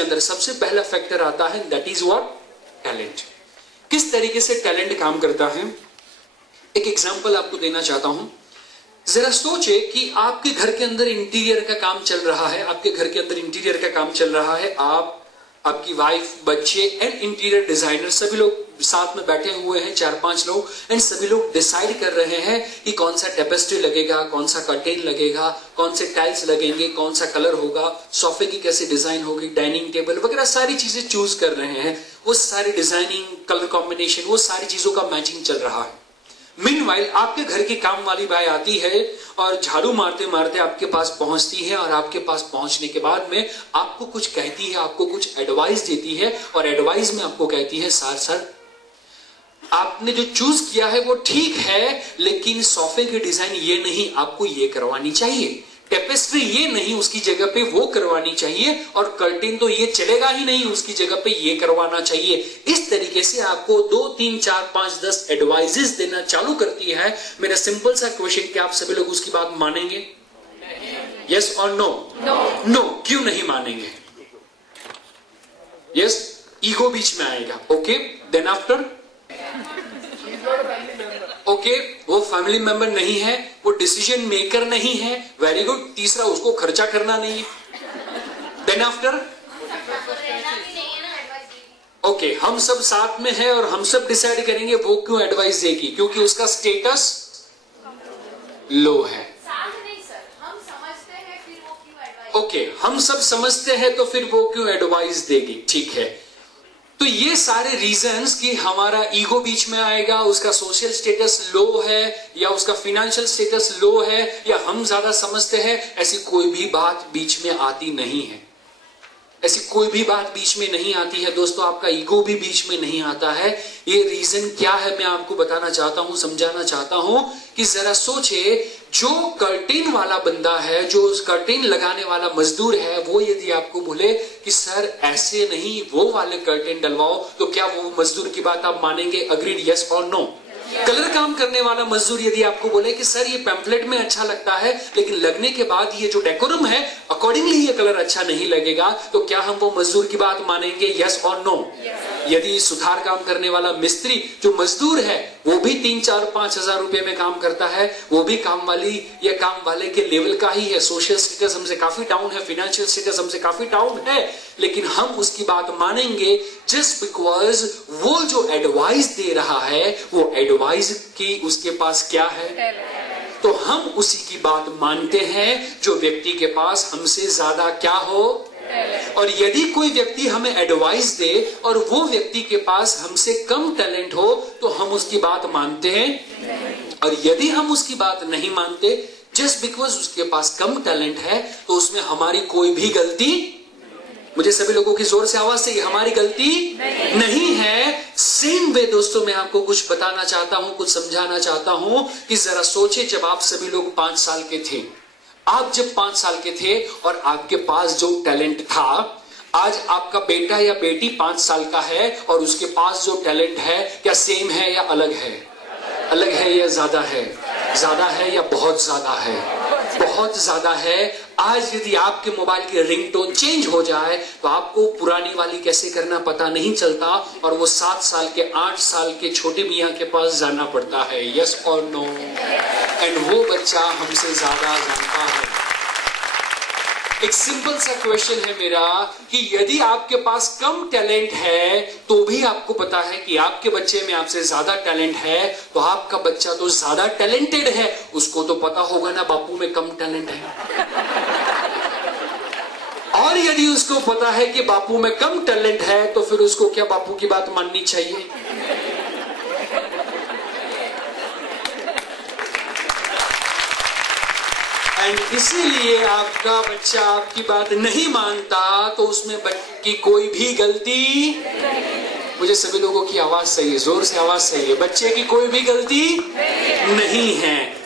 उसके अंदर सबसे पहला फैक्टर आता है, दैट इज व्हाट? टैलेंट। किस तरीके से टैलेंट काम करता है, एक एग्जांपल आपको देना चाहता हूं। जरा सोचे कि आपके घर के अंदर इंटीरियर का काम चल रहा है, आपके घर के अंदर इंटीरियर का काम चल रहा है, आप, आपकी वाइफ, बच्चे एंड इंटीरियर डिजाइनर सभी लोग साथ में बैठे हुए हैं, 4-5 लोग, एंड सभी लोग डिसाइड कर रहे हैं कि कौन सा टेपेस्ट्री लगेगा, कौन सा कर्टेन लगेगा, कौन से टाइल्स लगेंगे, कौन सा कलर होगा, सोफे की कैसे डिजाइन होगी, डाइनिंग टेबल वगैरह सारी चीजें चूज कर रहे हैं। वो सारी डिजाइनिंग, कलर कॉम्बिनेशन, वो सारी चीजों का मैचिंग चल रहा है। मीनवाइल आपके घर की काम वाली बाई आती है और झाड़ू मारते मारते आपके पास पहुंचती है, और आपके पास पहुंचने के बाद में आपको कुछ कहती है, आपको कुछ एडवाइस देती है, और एडवाइस में आपको कहती है, सर आपने जो चूज किया है वो ठीक है, लेकिन सोफे की डिजाइन ये नहीं, आपको ये करवानी चाहिए, टेपेस्ट्री ये नहीं, उसकी जगह पे वो करवानी चाहिए, और कर्टेन तो ये चलेगा ही नहीं, उसकी जगह पे ये करवाना चाहिए। इस तरीके से आपको 2, 3, 4, 5, 10 एडवाइजेस देना चालू करती है। मेरा सिंपल सा क्वेश्चन, क्या आप सभी लोग उसकी बात मानेंगे? यस और नो? नो। क्यों नहीं मानेंगे? यस, ईगो बीच में आएगा। ओके, देन आफ्टर, ओके, वो फैमिली मेंबर नहीं है, वो डिसीजन मेकर नहीं है, वेरी गुड। तीसरा, उसको खर्चा करना नहीं है। देन आफ्टर, ओके, हम सब साथ में हैं और हम सब डिसाइड करेंगे, वो क्यों एडवाइस देगी? क्योंकि उसका स्टेटस लो है। ओके, हम सब समझते हैं तो फिर वो क्यों एडवाइस देगी? ठीक है, तो ये सारे रीजंस कि हमारा ईगो बीच में आएगा, उसका सोशल स्टेटस लो है, या उसका फाइनेंशियल स्टेटस लो है, या हम ज्यादा समझते हैं, ऐसी कोई भी बात बीच में आती नहीं है। ऐसी कोई भी बात बीच में नहीं आती है दोस्तों, आपका ईगो भी बीच में नहीं आता है। ये रीजन क्या है मैं आपको बताना चाहता हूं, समझाना चाहता हूं कि जरा सोचे, जो कर्टेन वाला बंदा है, जो उस कर्टेन लगाने वाला मजदूर है, वो यदि आपको बोले कि सर ऐसे नहीं, वो वाले कर्टेन डलवाओ, तो क्या वो मजदूर की बात आप मानेंगे? अग्रीड, यस और नो? कलर काम करने वाला मजदूर यदि आपको बोले कि सर ये पैम्फलेट में अच्छा लगता है, लेकिन लगने के बाद ये जो डेकोरम है अकॉर्डिंगली ये कलर अच्छा नहीं लगेगा, तो क्या हम वो मजदूर की बात मानेंगे? यस और नो? यदि सुधार काम करने वाला मिस्त्री जो मजदूर है, वो भी 3, 4, 5 हजार रुपए में काम करता है, वो भी काम वाली या काम वाले के लेवल का ही है, सोशल स्टेटस हमसे काफी डाउन है, फाइनेंशियल स्टेटस हमसे काफी डाउन है, लेकिन हम उसकी बात मानेंगे जस्ट बिकॉज वो जो एडवाइस दे रहा है, वो एडवाइस की उसके पास क्या है, तो हम उसी की बात मानते हैं जो व्यक्ति के पास हमसे ज्यादा क्या हो। और यदि कोई व्यक्ति हमें एडवाइस दे और वो व्यक्ति के पास हमसे कम टैलेंट हो, तो हम उसकी बात मानते हैं। और यदि हम उसकी बात नहीं मानते जस्ट बिकॉज उसके पास कम टैलेंट है, तो उसमें हमारी कोई भी गलती, मुझे सभी लोगों की जोर से आवाज से, हमारी गलती नहीं है। सेम वे दोस्तों, मैं आपको कुछ बताना चाहता हूं, कुछ समझाना चाहता हूं कि जरा सोचे, जब आप सभी लोग 5 साल के थे, आप जब 5 साल के थे और आपके पास जो टैलेंट था, आज आपका बेटा या बेटी 5 साल का है और उसके पास जो टैलेंट है, क्या सेम है या अलग है? अलग है या ज्यादा है? ज्यादा है या बहुत ज्यादा है? बहुत ज्यादा है। आज यदि आपके मोबाइल की रिंगटोन चेंज हो जाए तो आपको पुरानी वाली कैसे करना पता नहीं चलता, और वो 7 साल के 8 साल के छोटे मियाँ के पास जाना पड़ता है। यस और नो? एंड वो बच्चा हमसे ज्यादा जानता है। एक सिंपल सा क्वेश्चन है मेरा कि यदि आपके पास कम टैलेंट है तो भी आपको पता है कि आपके बच्चे में आपसे ज्यादा टैलेंट है, तो आपका बच्चा तो ज्यादा टैलेंटेड है, उसको तो पता होगा ना बापू में कम टैलेंट है। और यदि उसको पता है कि बापू में कम टैलेंट है, तो फिर उसको क्या बापू की बात माननी चाहिए? एंड इसीलिए आपका बच्चा आपकी बात नहीं मानता, तो उसमें बच्चे की कोई भी गलती, मुझे सभी लोगों की आवाज सही है, जोर से आवाज सही है, बच्चे की कोई भी गलती नहीं है।